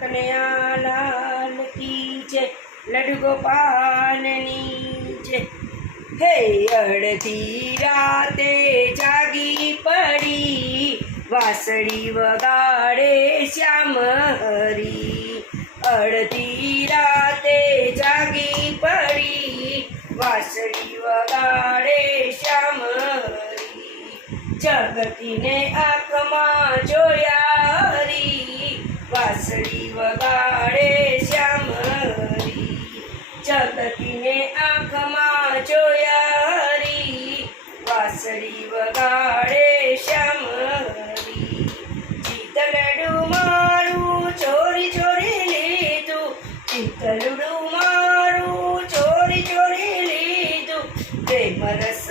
કનૈયા લાલ કી જય. લડુ ગોપાલની જય. હે અડધી રાતે જાગી પડી, વાસળી વગાડે શ્યામ હરી. અડધી રાતે જાગી પડી, વાસળી વગાડે શ્યામ જગતીને આંખમાં જોયા હરી. વાસળી વગાડે શ્યામ જગતીને આંખમાં જોયા હરી વાસળી વગાડે શ્યામ હરી ચિતલડું મારું ચોરી ચોરી લીધું. ચિતલડું મારું ચોરી ચોરી લીધું. પ્રેમ રસ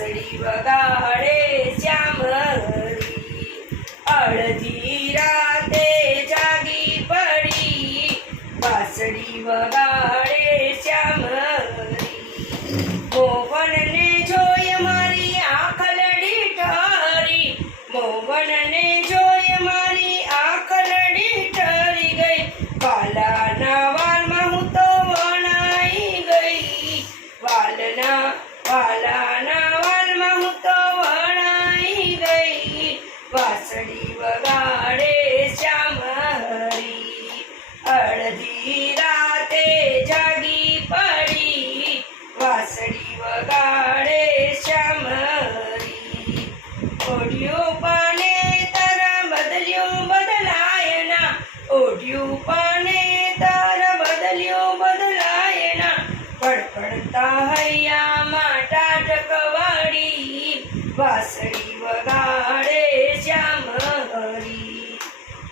વાસળી વગાડે શ્યામ અડધી રાતે જાગી પડી. વાસળી વગાડે શ્યામ હરી મોહનને જોઈ મારી આંખ લડી ઠરી મોહનને જોઈ વાસળી વગાડે શ્યામ હરી. અડધી રાતે જાગી પડી. વાસળી વગાડે શ્યામ હરી. ઓઢિયું પાને તર બદલ્યું બદલાયના. ઓઢિયું પાને તર બદલ્યું બદલાયના. પડપડતા હૈયામાં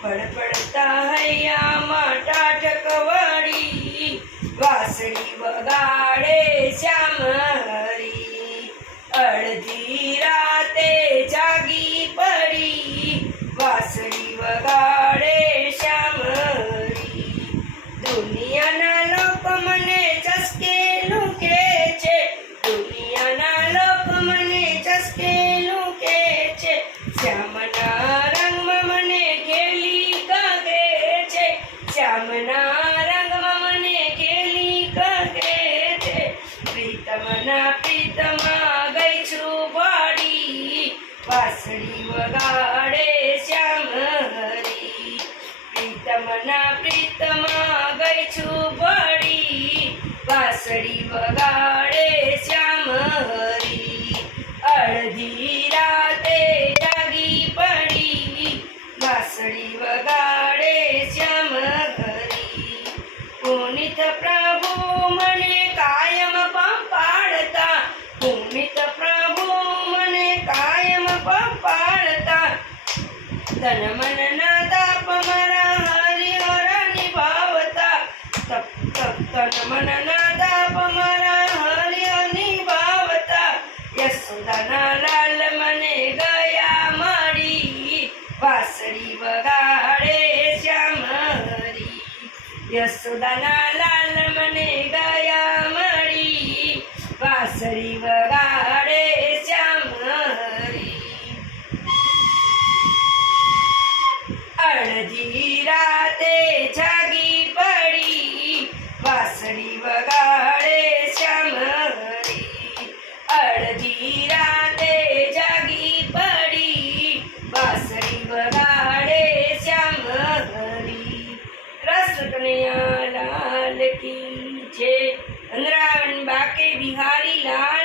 પડપડતા હૈયામાં ટાઢક વાળી વાસળી બગાડે શ્યામ હરી અડધી રાતે જાગી પડી વાસળી બગાડે શ્યામ હરી દુનિયાના લોકો મને ચસકે લૂકે છે દુનિયાના લોકો મને ચસકે લૂકે છે શ્યામના વાસળી વગાડે શ્યામ હરી. પ્રીતમના પ્રીતમાં ગઈ છું પડી વાસળી વગાડે તન મન ના તાપ મારા હરિહર નિભાવતા તપ તપ તન મન ના તાપ મારા હરિહર નિભાવતા યશોદાના લાલ મને ગયા મારી વાસળી વગાડે શ્યામ હરી યશોદાના લાલ મને ગયા મળી વાસળી વગાડે જાગી પડી, વાસળી વગાડે શ્યામ અડધી રાતે જાગી પડી, વાસળી વગાડે શ્યામ હરી રસકનૈયા લાલ કી છે. અંદરાવન બાકે બિહારી લાલ